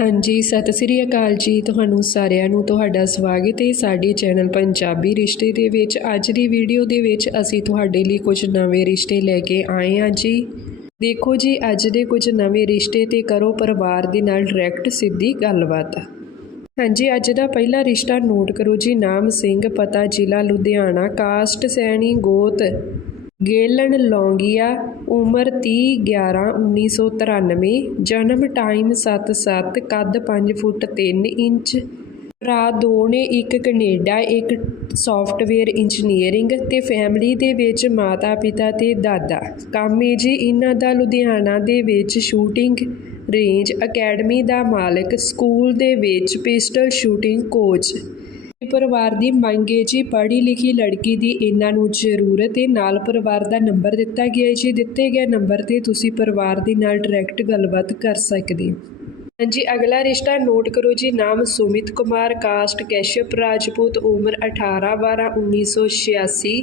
ਹਾਂਜੀ, ਸਤਿ ਸ੍ਰੀ ਅਕਾਲ ਜੀ ਤੁਹਾਨੂੰ ਸਾਰਿਆਂ ਨੂੰ, ਤੁਹਾਡਾ ਸਵਾਗਤ ਹੈ ਸਾਡੇ ਚੈਨਲ ਪੰਜਾਬੀ ਰਿਸ਼ਤੇ ਦੇ ਵਿੱਚ। ਅੱਜ ਦੀ ਵੀਡੀਓ ਦੇ ਵਿੱਚ ਅਸੀਂ ਤੁਹਾਡੇ ਲਈ ਕੁਝ ਨਵੇਂ ਰਿਸ਼ਤੇ ਲੈ ਕੇ ਆਏ ਹਾਂ ਜੀ। ਦੇਖੋ ਜੀ, ਅੱਜ ਦੇ ਕੁਝ ਨਵੇਂ ਰਿਸ਼ਤੇ ਤੇ ਕਰੋ ਪਰਿਵਾਰ ਦੇ ਨਾਲ ਡਾਇਰੈਕਟ ਸਿੱਧੀ ਗੱਲਬਾਤ। ਹਾਂਜੀ, ਅੱਜ ਦਾ ਪਹਿਲਾ ਰਿਸ਼ਤਾ ਨੋਟ ਕਰੋ ਜੀ, ਨਾਮ ਸਿੰਘ, ਪਤਾ ਜ਼ਿਲ੍ਹਾ ਲੁਧਿਆਣਾ, ਕਾਸਟ ਸੈਣੀ, ਗੋਤ, ਗੇਲਣ, ਲੌਂਗੀਆ ਉਮਰ 30 11 1993 ਜਨਮ ਟਾਈਮ 7-7 ਕੱਦ ਪੰਜ ਫੁੱਟ ਤਿੰਨ ਇੰਚ। ਭਰਾ ਦੋ ਨੇ ਇੱਕ ਕੈਨੇਡਾ, ਇੱਕ ਸੌਫਟਵੇਅਰ ਇੰਜੀਨੀਅਰਿੰਗ ਤੇ ਫੈਮਿਲੀ ਦੇ ਵਿੱਚ ਮਾਤਾ ਪਿਤਾ ਤੇ ਦਾਦਾ। ਕੰਮ ਹੈ ਜੀ ਇਹਨਾਂ ਦਾ ਲੁਧਿਆਣਾ ਦੇ ਵਿੱਚ ਸ਼ੂਟਿੰਗ ਰੇਂਜ ਅਕੈਡਮੀ ਦਾ ਮਾਲਕ ਸਕੂਲ ਦੇ ਵਿੱਚ ਪਿਸਟਲ ਸ਼ੂਟਿੰਗ ਕੋਚ ਪਰਿਵਾਰ ਦੀ ਮੰਗ ਹੈ ਜੀ, ਪੜ੍ਹੀ ਲਿਖੀ ਲੜਕੀ ਦੀ ਇਹਨਾਂ ਨੂੰ ਜ਼ਰੂਰਤ ਹੈ। ਨਾਲ ਪਰਿਵਾਰ ਦਾ ਨੰਬਰ ਦਿੱਤਾ ਗਿਆ ਹੈ ਜੀ। ਦਿੱਤੇ ਗਏ ਨੰਬਰ ਤੇ ਤੁਸੀਂ ਪਰਿਵਾਰ ਦੇ ਨਾਲ ਡਾਇਰੈਕਟ ਗੱਲਬਾਤ ਕਰ ਸਕਦੇ ਹੋ। ਹਾਂਜੀ, ਅਗਲਾ ਰਿਸ਼ਤਾ ਨੋਟ ਕਰੋ ਜੀ। ਨਾਮ ਸੁਮਿਤ ਕੁਮਾਰ ਕਾਸਟ ਕੈਸ਼ਪ ਰਾਜਪੂਤ, ਉਮਰ 18 12 1986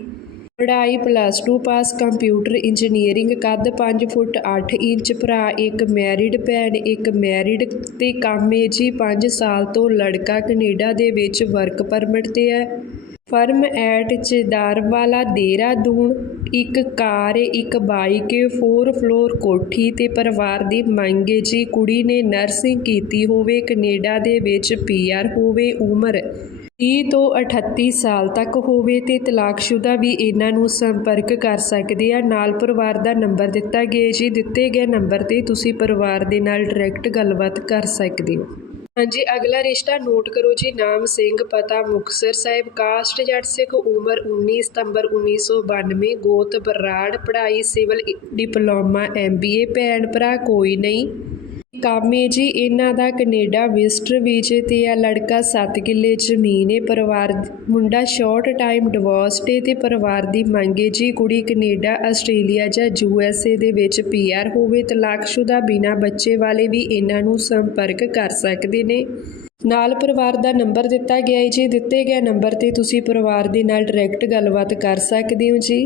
ਪੜ੍ਹਾਈ ਪਲੱਸ 2 ਪਾਸ ਕੰਪਿਊਟਰ ਇੰਜੀਨੀਅਰਿੰਗ ਕੱਦ 5 ਫੁੱਟ 8 ਇੰਚ, ਭਰਾ ਇੱਕ ਮੈਰਿਡ ਭੈਣ ਇੱਕ ਮੈਰਿਡ ਤੇ ਕੰਮ ਹੈ ਜੀ 5 ਸਾਲ ਤੋਂ ਲੜਕਾ ਕੈਨੇਡਾ ਦੇ ਵਿੱਚ ਵਰਕ ਪਰਮਿਟ ਤੇ ਹੈ। ਫਰਮ ਐਟ ਚਿਦਾਰਵਾਲਾ ਦੇਹਰਾਦੂਨ, ਇੱਕ ਕਾਰ, ਇੱਕ ਬਾਈਕ ਫੋਰ ਫਲੋਰ ਕੋਠੀ ਤੇ ਪਰਿਵਾਰ ਦੀ ਮੰਗ ਏ ਜੀ ਕੁੜੀ ਨੇ ਨਰਸਿੰਗ ਕੀਤੀ ਹੋਵੇ, ਕੈਨੇਡਾ ਦੇ ਵਿੱਚ ਪੀਆਰ ਹੋਵੇ, ਉਮਰ ਤੀਹ ਤੋਂ 38 ਸਾਲ ਤੱਕ ਹੋਵੇ ਤੇ ਤਲਾਕਸ਼ੁਦਾ ਵੀ ਇਹਨਾਂ ਨੂੰ ਸੰਪਰਕ ਕਰ ਸਕਦੇ ਆ। ਨਾਲ ਪਰਿਵਾਰ ਦਾ ਨੰਬਰ ਦਿੱਤਾ ਗਿਆ ਜੀ। ਦਿੱਤੇ ਗਏ ਨੰਬਰ ਤੇ ਤੁਸੀਂ ਪਰਿਵਾਰ ਦੇ ਨਾਲ ਡਾਇਰੈਕਟ ਗੱਲਬਾਤ ਕਰ ਸਕਦੇ ਹੋ। ਹਾਂਜੀ, ਅਗਲਾ ਰਿਸ਼ਤਾ ਨੋਟ ਕਰੋ ਜੀ। ਨਾਮ ਸਿੰਘ, ਪਤਾ ਮੁਕਤਸਰ ਸਾਹਿਬ, ਕਾਸਟ ਜੱਟ ਸਿੱਖ, ਉਮਰ 19 ਸਤੰਬਰ 1992 ਗੋਤ ਬਰਾੜ, ਪੜ੍ਹਾਈ ਸਿਵਲ ਡਿਪਲੋਮਾ ਐਮਬੀਏ ਭੈਣ ਭਰਾ ਕੋਈ ਨਹੀਂ। ਕਾਮੇ ਜੀ, ਇਹਨਾਂ ਦਾ ਕੈਨੇਡਾ ਵਿਜ਼ਟਰ ਵੀਜ਼ੇ ਤੇ ਆ ਲੜਕਾ 7 ਕਿੱਲੇ ਜ਼ਮੀਨ ਏ, ਪਰਿਵਾਰ, ਮੁੰਡਾ ਸ਼ਾਰਟ ਟਾਈਮ ਡਿਵੋਰਸਡ ਏ ਤੇ ਪਰਿਵਾਰ ਦੀ ਮੰਗ ਏ ਜੀ, ਕੁੜੀ ਕੈਨੇਡਾ, ਆਸਟ੍ਰੇਲੀਆ ਜਾਂ ਯੂ ਐੱਸ ਏ ਦੇ ਵਿੱਚ ਪੀਆਰ ਹੋਵੇ, ਤਲਾਕਸ਼ੁਦਾ ਬਿਨਾ ਬੱਚੇ ਵਾਲੇ ਵੀ ਇਹਨਾਂ ਨੂੰ ਸੰਪਰਕ ਕਰ ਸਕਦੇ ਨੇ। ਨਾਲ ਪਰਿਵਾਰ ਦਾ ਨੰਬਰ ਦਿੱਤਾ ਗਿਆ ਹੈ ਜੀ, ਦਿੱਤੇ ਗਏ ਨੰਬਰ ਤੇ ਤੁਸੀਂ ਪਰਿਵਾਰ ਦੇ ਨਾਲ ਡਾਇਰੈਕਟ ਗੱਲਬਾਤ ਕਰ ਸਕਦੇ ਹੋ ਜੀ।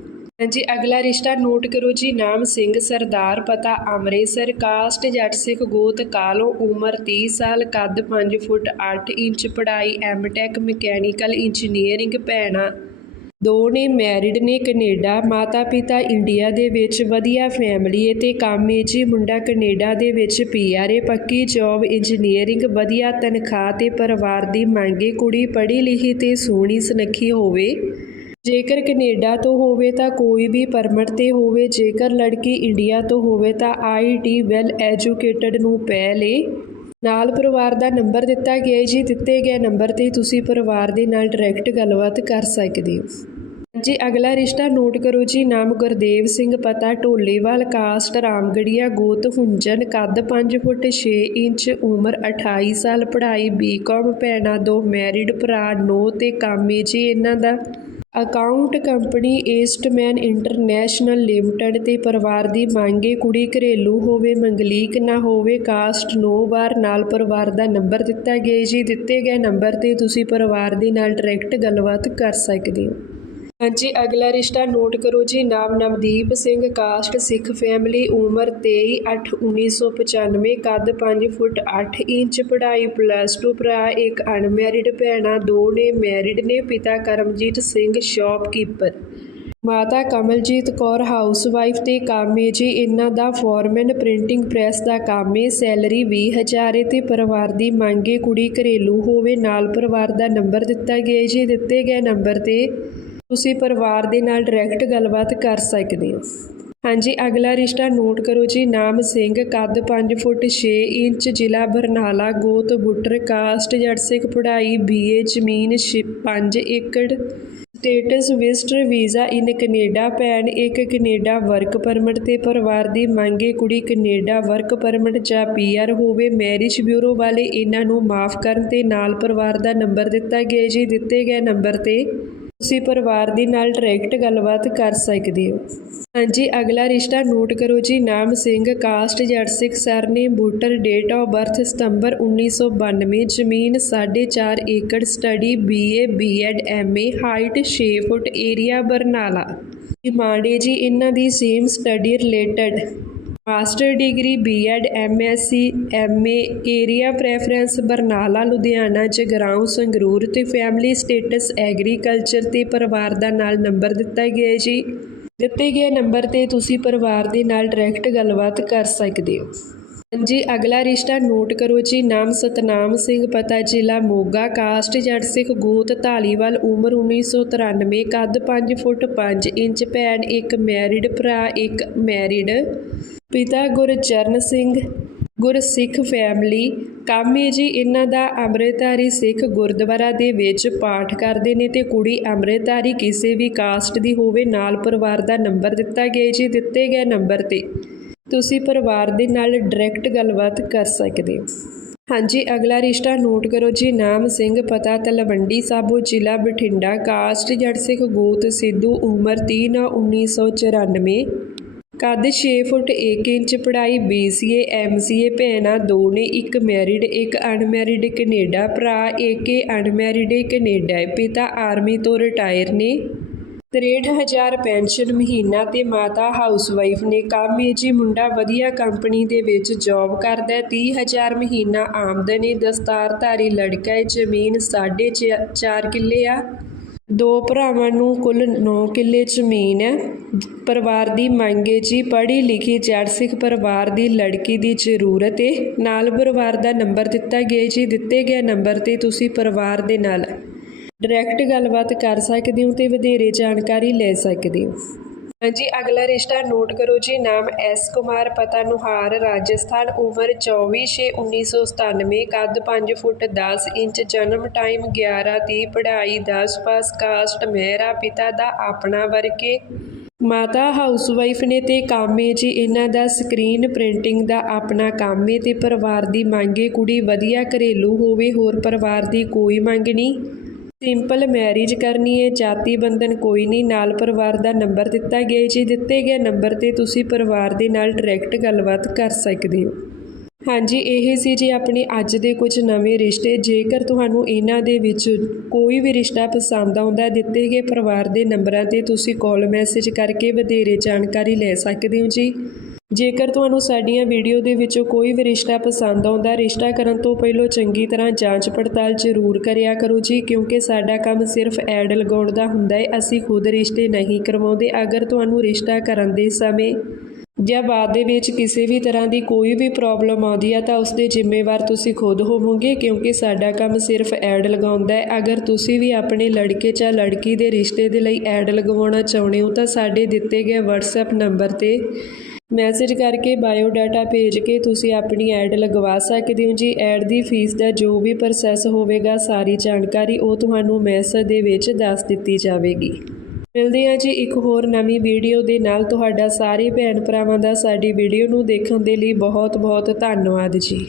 ਹਾਂਜੀ, ਅਗਲਾ ਰਿਸ਼ਤਾ ਨੋਟ ਕਰੋ ਜੀ, ਨਾਮ ਸਿੰਘ, ਸਰਦਾਰ ਪਤਾ, ਅੰਮ੍ਰਿਤਸਰ, ਕਾਸਟ, ਜੱਟ ਸਿੱਖ, ਗੋਤ, ਕਾਲੋ, ਉਮਰ 30 ਸਾਲ, ਕੱਦ 5 ਫੁੱਟ 8 ਇੰਚ, ਪੜ੍ਹਾਈ, ਐਮਟੈਕ, ਮਕੈਨੀਕਲ ਇੰਜੀਨੀਅਰਿੰਗ, ਭੈਣਾ। ਦੋ ਨੇ ਮੈਰਿਡ ਨੇ ਕੈਨੇਡਾ ਮਾਤਾ ਪਿਤਾ ਇੰਡੀਆ ਦੇ ਵਿੱਚ ਵਧੀਆ ਫੈਮਿਲੀ ਹੈ ਤੇ ਕੰਮ ਹੈ ਜੀ, ਮੁੰਡਾ ਕੈਨੇਡਾ ਦੇ ਵਿੱਚ ਪੀਆਰ ਹੈ ਪੱਕੀ ਜੌਬ, ਇੰਜੀਨੀਅਰਿੰਗ, ਵਧੀਆ ਤਨਖਾਹ ਤੇ ਪਰਿਵਾਰ ਦੀ ਮੰਗੇ ਕੁੜੀ ਪੜ੍ਹੀ ਲਿਖੀ ਤੇ ਸੋਹਣੀ ਸੁਨੱਖੀ ਹੋਵੇ। ਜੇਕਰ ਕੈਨੇਡਾ ਤੋਂ ਹੋਵੇ ਤਾਂ ਕੋਈ ਵੀ ਪਰਮਿਟ ਤੇ ਹੋਵੇ, ਜੇਕਰ ਲੜਕੀ ਇੰਡੀਆ ਤੋਂ ਹੋਵੇ ਤਾਂ ਆਈਟੀ ਵੈਲ ਐਜੂਕੇਟਡ ਨੂੰ ਪਹਿਲੇ ਨਾਲ ਪਰਿਵਾਰ ਦਾ ਨੰਬਰ ਦਿੱਤਾ ਗਿਆ ਜੀ। ਦਿੱਤੇ ਗਏ ਨੰਬਰ ਤੇ ਤੁਸੀਂ ਪਰਿਵਾਰ ਦੇ ਨਾਲ ਡਾਇਰੈਕਟ ਗੱਲਬਾਤ ਕਰ ਸਕਦੇ ਹੋ। ਜੀ ਅਗਲਾ ਰਿਸ਼ਤਾ ਨੋਟ ਕਰੋ ਜੀ। ਨਾਮ ਗੁਰਦੇਵ ਸਿੰਘ ਪਤਾ, ਢੋਲੇਵਾਲ, ਕਾਸਟ, ਰਾਮਗੜੀਆ, ਗੋਤ, ਹੁੰਜਨ, ਕੱਦ 5 ਫੁੱਟ 6 ਇੰਚ, ਉਮਰ 28 ਸਾਲ, ਪੜ੍ਹਾਈ ਬੀਕਾਮ ਭੈਣਾਂ ਦੋ, ਮੈਰਿਡ ਭਰਾ, ਨੋ ਤੇ ਕਾਮੇ ਜੀ। ਇਹਨਾਂ ਦਾ account company Eastman international limited ਤੇ ਪਰਿਵਾਰ ਦੀ ਮੰਗ ਮੰਗੇ ਕੁੜੀ ਘਰੇਲੂ ਹੋਵੇ, ਮੰਗਲੀਕ ਨਾ ਹੋਵੇ ਕਾਸਟ ਨੋ ਵਾਰ ਨਾਲ ਪਰਿਵਾਰ ਦਾ ਨੰਬਰ ਦਿੱਤਾ ਗਿਆ ਜੀ, ਦਿੱਤੇ ਗਏ ਨੰਬਰ ਤੇ ਤੁਸੀਂ ਪਰਿਵਾਰ ਦੇ ਨਾਲ ਡਾਇਰੈਕਟ ਗੱਲਬਾਤ ਕਰ ਸਕਦੇ ਹੋ। ਹਾਂਜੀ, ਅਗਲਾ ਰਿਸ਼ਤਾ ਨੋਟ ਕਰੋ ਜੀ। ਨਾਮ ਨਵਦੀਪ ਸਿੰਘ, ਕਾਸਟ ਸਿੱਖ ਫੈਮਿਲੀ, ਉਮਰ 23 8 1995 ਕੱਦ 5 ਫੁੱਟ 8 ਇੰਚ, ਪੜ੍ਹਾਈ ਪਲੱਸ 2 ਭਰਾ ਇੱਕ ਅਨਮੈਰਿਡ ਭੈਣਾਂ ਦੋ ਨੇ ਮੈਰਿਡ ਨੇ, ਪਿਤਾ ਕਰਮਜੀਤ ਸਿੰਘ ਸ਼ਾਪਕੀਪਰ ਮਾਤਾ ਕਮਲਜੀਤ ਕੌਰ ਹਾਊਸਵਾਈਫ ਤੇ ਕੰਮ ਹੈ ਜੀ। ਇਹਨਾਂ ਦਾ ਫੋਰਮੈਨ ਪ੍ਰਿੰਟਿੰਗ ਪ੍ਰੈਸ ਦਾ ਕੰਮ ਹੈ ਸੈਲਰੀ 20000 ਹੈ ਤੇ ਪਰਿਵਾਰ ਦੀ ਮੰਗ ਮੰਗੇ ਕੁੜੀ ਘਰੇਲੂ ਹੋਵੇ, ਨਾਲ ਪਰਿਵਾਰ ਦਾ ਨੰਬਰ ਦਿੱਤਾ ਗਿਆ ਜੀ। ਦਿੱਤੇ ਗਏ ਨੰਬਰ ਤੇ ਤੁਸੀਂ ਪਰਿਵਾਰ ਦੇ ਨਾਲ ਡਾਇਰੈਕਟ ਗੱਲਬਾਤ ਕਰ ਸਕਦੇ ਹੋ। ਹਾਂਜੀ, ਅਗਲਾ ਰਿਸ਼ਤਾ ਨੋਟ ਕਰੋ ਜੀ। ਨਾਮ ਸਿੰਘ, ਕੱਦ 5 ਫੁੱਟ 6 ਇੰਚ, ਜ਼ਿਲ੍ਹਾ ਬਰਨਾਲਾ, ਗੋਤ ਬੁੱਟਰ, ਕਾਸਟ ਜੱਟ ਸਿੱਖ ਪੜ੍ਹਾਈ ਬੀਏ ਜ਼ਮੀਨ 5 ਏਕੜ। Status visitor visa in Canada ਭੈਣ ਇੱਕ ਕੈਨੇਡਾ ਵਰਕ ਪਰਮਿਟ ਤੇ ਪਰਿਵਾਰ ਦੀ ਮੰਗੇ ਕੁੜੀ ਕੈਨੇਡਾ ਵਰਕ ਪਰਮਿਟ ਜਾਂ ਪੀਆਰ ਹੋਵੇ ਮੈਰਿਜ ਬਿਊਰੋ ਵਾਲੇ ਇਹਨਾਂ ਨੂੰ ਮਾਫ ਕਰਨ ਤੇ ਨਾਲ ਪਰਿਵਾਰ ਦਾ ਨੰਬਰ ਦਿੱਤਾ ਗਿਆ ਜੀ। ਦਿੱਤੇ ਗਏ ਨੰਬਰ ਤੇ ਤੁਸੀਂ ਪਰਿਵਾਰ ਦੇ ਨਾਲ ਡਾਇਰੈਕਟ ਗੱਲਬਾਤ ਕਰ ਸਕਦੇ ਹੋ। ਹਾਂਜੀ, ਅਗਲਾ ਰਿਸ਼ਤਾ ਨੋਟ ਕਰੋ ਜੀ। ਨਾਮ Singh, caste Jatt Sikh surname Buttar date of birth ਸਤੰਬਰ 1992 ਜ਼ਮੀਨ 4.5 ਏਕੜ study BA BEd MA height 6 ਫੁੱਟ, ਏਰੀਆ ਬਰਨਾਲਾ। ਡਿਮਾਂਡ ਹੈ ਜੀ, ਇਹਨਾਂ ਦੀ same study related master degree, BEd, MSc, MA, area preference, Barnala, Ludhiana, Jagraon, Sangrur ਤੇ ਫੈਮਿਲੀ ਸਟੇਟਸ, ਐਗਰੀਕਲਚਰ ਤੇ ਪਰਿਵਾਰ ਦਾ ਨਾਲ ਨੰਬਰ ਦਿੱਤਾ ਗਿਆ ਜੀ। ਦਿੱਤੇ ਗਏ ਨੰਬਰ ਤੇ ਤੁਸੀਂ ਪਰਿਵਾਰ ਦੇ ਨਾਲ ਡਾਇਰੈਕਟ ਗੱਲਬਾਤ ਕਰ ਸਕਦੇ ਹੋ। ਹਾਂਜੀ, ਅਗਲਾ ਰਿਸ਼ਤਾ ਨੋਟ ਕਰੋ ਜੀ। ਨਾਮ ਸਤਨਾਮ ਸਿੰਘ, ਪਤਾ ਜ਼ਿਲ੍ਹਾ ਮੋਗਾ, ਕਾਸਟ ਜੱਟ ਸਿੱਖ ਗੋਤ, ਧਾਲੀਵਾਲ, ਉਮਰ 1993 ਕੱਦ 5 ਫੁੱਟ 5 ਇੰਚ, ਭੈਣ ਇੱਕ ਮੈਰਿਡ ਭਰਾ ਇੱਕ ਮੈਰਿਡ ਪਿਤਾ ਗੁਰਚਰਨ ਸਿੰਘ, ਗੁਰਸਿੱਖ ਫੈਮਿਲੀ ਕੰਮ ਹੈ ਜੀ ਇਹਨਾਂ ਦਾ ਅੰਮ੍ਰਿਤਧਾਰੀ ਸਿੱਖ ਗੁਰਦੁਆਰਾ ਦੇ ਵਿੱਚ ਪਾਠ ਕਰਦੇ ਨੇ ਤੇ ਕੁੜੀ ਅੰਮ੍ਰਿਤਧਾਰੀ ਕਿਸੇ ਵੀ ਕਾਸਟ ਦੀ ਹੋਵੇ, ਨਾਲ ਪਰਿਵਾਰ ਦਾ ਨੰਬਰ ਦਿੱਤਾ ਗਿਆ ਜੀ, ਦਿੱਤੇ ਗਏ ਨੰਬਰ ਤੇ। ਤੁਸੀਂ ਪਰਿਵਾਰ ਦੇ ਨਾਲ ਡਾਇਰੈਕਟ ਗੱਲਬਾਤ ਕਰ ਸਕਦੇ ਹੋ। ਹਾਂਜੀ, ਅਗਲਾ ਰਿਸ਼ਤਾ ਨੋਟ ਕਰੋ ਜੀ, ਨਾਮ ਸਿੰਘ, ਪਤਾ ਤਲਵੰਡੀ ਸਾਬੋ, ਜ਼ਿਲ੍ਹਾ ਬਠਿੰਡਾ ਕਾਸਟ ਜੜ ਸਿੱਖ ਗੋਤ ਸਿੱਧੂ, ਉਮਰ 30 ਨੌ 1994 ਕੱਦ 6 ਫੁੱਟ 1 ਇੰਚ, ਪੜ੍ਹਾਈ BCA MCA ਭੈਣਾਂ ਦੋ ਨੇ ਇੱਕ ਮੈਰਿਡ ਇੱਕ ਅਨਮੈਰਿਡ ਕੈਨੇਡਾ ਭਰਾ ਏਕੇ ਅਨਮੈਰਿਡ ਕੈਨੇਡਾ ਹੈ ਪਿਤਾ ਆਰਮੀ ਤੋਂ ਰਿਟਾਇਰ ਨੇ। 63000 ਪੈਨਸ਼ਨ ਮਹੀਨਾ ਤੇ ਮਾਤਾ ਹਾਊਸਵਾਈਫ ਨੇ। ਕੰਮ ਹੈ ਜੀ ਮੁੰਡਾ ਵਧੀਆ ਕੰਪਨੀ ਦੇ ਵਿੱਚ ਜੌਬ ਕਰਦਾ ਹੈ। 30000 ਮਹੀਨਾ ਆਮਦਨ ਹੈ ਦਸਤਾਰਧਾਰੀ ਲੜਕਾ ਹੈ ਜ਼ਮੀਨ 4.5 ਕਿੱਲੇ ਆ। ਦੋ ਭਰਾਵਾਂ ਨੂੰ ਕੁੱਲ 9 ਕਿੱਲੇ ਜ਼ਮੀਨ ਹੈ। ਪਰਿਵਾਰ ਦੀ ਮੰਗ ਹੈ ਜੀ, ਪੜ੍ਹੀ ਲਿਖੀ ਜੱਟ ਸਿੱਖ ਪਰਿਵਾਰ ਦੀ ਲੜਕੀ ਦੀ ਜ਼ਰੂਰਤ ਹੈ ਨਾਲ ਪਰਿਵਾਰ ਦਾ ਨੰਬਰ ਦਿੱਤਾ ਗਿਆ ਜੀ, ਦਿੱਤੇ ਗਏ ਨੰਬਰ ਤੇ ਤੁਸੀਂ ਪਰਿਵਾਰ ਦੇ ਨਾਲ ਡਾਇਰੈਕਟ ਗੱਲਬਾਤ ਕਰ ਸਕਦੇ ਹੋ ਤੇ ਵਧੇਰੇ ਜਾਣਕਾਰੀ ਲੈ ਸਕਦੇ ਹੋ। ਹਾਂਜੀ, ਅਗਲਾ ਰਿਸ਼ਤਾ ਨੋਟ ਕਰੋ ਜੀ, ਨਾਮ ਐਸ ਕੁਮਾਰ ਪਤਾ ਨੁਹਾਰ ਰਾਜਸਥਾਨ, ਉਮਰ 24/6/1997 ਕੱਦ 5 ਫੁੱਟ 10 ਇੰਚ, ਜਨਮ ਟਾਈਮ 11 ਦੀ ਪੜ੍ਹਾਈ 10 ਪਾਸ ਕਾਸਟ, ਮਹਿਰਾ ਪਿਤਾ ਦਾ ਆਪਣਾ ਵਰਕੇ। ਮਾਤਾ ਹਾਊਸਵਾਈਫ ਨੇ ਤੇ ਕੰਮ ਹੈ ਜੀ, ਇਹਨਾਂ ਦਾ ਸਕਰੀਨ ਪ੍ਰਿੰਟਿੰਗ ਦਾ ਆਪਣਾ ਕੰਮ ਹੈ ਤੇ ਪਰਿਵਾਰ ਦੀ ਮੰਗੇ ਕੁੜੀ ਵਧੀਆ ਘਰੇਲੂ ਹੋਵੇ, ਹੋਰ ਪਰਿਵਾਰ ਦੀ ਕੋਈ ਮੰਗ ਨਹੀਂ। ਸਿੰਪਲ ਮੈਰਿਜ ਕਰਨੀ ਹੈ ਜਾਤੀ ਬੰਧਨ ਕੋਈ ਨਹੀਂ, ਨਾਲ ਪਰਿਵਾਰ ਦਾ ਨੰਬਰ ਦਿੱਤਾ ਗਿਆ ਜੀ ਦਿੱਤੇ ਗਏ ਨੰਬਰ ਤੇ ਤੁਸੀਂ ਪਰਿਵਾਰ ਦੇ ਨਾਲ ਡਾਇਰੈਕਟ ਗੱਲਬਾਤ ਕਰ ਸਕਦੇ ਹੋ। ਹਾਂਜੀ, ਇਹ ਸੀ ਜੀ ਆਪਣੇ ਅੱਜ ਦੇ ਕੁਝ ਨਵੇਂ ਰਿਸ਼ਤੇ। ਜੇਕਰ ਤੁਹਾਨੂੰ ਇਹਨਾਂ ਦੇ ਵਿੱਚ ਕੋਈ ਵੀ ਰਿਸ਼ਤਾ ਪਸੰਦ ਆਉਂਦਾ, ਦਿੱਤੇ ਗਏ ਪਰਿਵਾਰ ਦੇ ਨੰਬਰਾਂ ਤੇ ਤੁਸੀਂ ਕਾਲ ਮੈਸੇਜ ਕਰਕੇ ਵਧੇਰੇ ਜਾਣਕਾਰੀ ਲੈ ਸਕਦੇ ਹੋ ਜੀ। ਜੇਕਰ ਤੁਹਾਨੂੰ ਸਾਡੀਆਂ ਵੀਡੀਓ ਦੇ ਵਿੱਚੋਂ ਕੋਈ ਵੀ ਰਿਸ਼ਤਾ ਪਸੰਦ ਆਉਂਦਾ, ਰਿਸ਼ਤਾ ਕਰਨ ਤੋਂ ਪਹਿਲਾਂ ਚੰਗੀ ਤਰ੍ਹਾਂ ਜਾਂਚ ਪੜਤਾਲ ਜ਼ਰੂਰ ਕਰਿਆ ਕਰੋ ਜੀ, ਕਿਉਂਕਿ ਸਾਡਾ ਕੰਮ ਸਿਰਫ ਐਡ ਲਗਾਉਣ ਦਾ ਹੁੰਦਾ ਹੈ, ਅਸੀਂ ਖੁਦ ਰਿਸ਼ਤੇ ਨਹੀਂ ਕਰਵਾਉਂਦੇ। ਅਗਰ ਤੁਹਾਨੂੰ ਰਿਸ਼ਤਾ ਕਰਨ ਦੇ ਸਮੇਂ ਜਾਂ ਬਾਅਦ ਦੇ ਵਿੱਚ ਕਿਸੇ ਵੀ ਤਰ੍ਹਾਂ ਦੀ ਕੋਈ ਵੀ ਪ੍ਰੋਬਲਮ ਆਉਂਦੀ ਹੈ ਤਾਂ ਉਸ ਦੇ ਜ਼ਿੰਮੇਵਾਰ ਤੁਸੀਂ ਖੁਦ ਹੋਵੋਗੇ, ਕਿਉਂਕਿ ਸਾਡਾ ਕੰਮ ਸਿਰਫ ਐਡ ਲਗਾਉਂਦਾ ਹੈ। ਅਗਰ ਤੁਸੀਂ ਵੀ ਆਪਣੇ ਲੜਕੇ ਜਾਂ ਲੜਕੀ ਦੇ ਰਿਸ਼ਤੇ ਦੇ ਲਈ ਐਡ ਲਗਵਾਉਣਾ ਚਾਹੁੰਦੇ ਹੋ ਤਾਂ ਸਾਡੇ ਦਿੱਤੇ ਗਏ WhatsApp ਨੰਬਰ ਤੇ ਮੈਸੇਜ ਕਰਕੇ ਬਾਇਓ ਡਾਟਾ ਭੇਜ ਕੇ ਤੁਸੀਂ ਆਪਣੀ ਐਡ ਲਗਵਾ ਸਕਦੇ ਹੋ। ਜੀ ਐਡ ਦੀ ਫੀਸ ਦਾ ਜੋ ਵੀ ਪ੍ਰੋਸੈਸ ਹੋਵੇਗਾ, ਸਾਰੀ ਜਾਣਕਾਰੀ ਉਹ ਤੁਹਾਨੂੰ ਮੈਸੇਜ ਦੇ ਵਿੱਚ ਦੱਸ ਦਿੱਤੀ ਜਾਵੇਗੀ। ਮਿਲਦੇ ਹਾਂ ਜੀ ਇੱਕ ਹੋਰ ਨਵੀਂ ਵੀਡੀਓ ਦੇ ਨਾਲ। ਤੁਹਾਡਾ ਸਾਰੇ ਭੈਣ ਭਰਾਵਾਂ ਦਾ ਸਾਡੀ ਵੀਡੀਓ ਨੂੰ ਦੇਖਣ ਦੇ ਲਈ ਬਹੁਤ ਬਹੁਤ ਧੰਨਵਾਦ ਜੀ।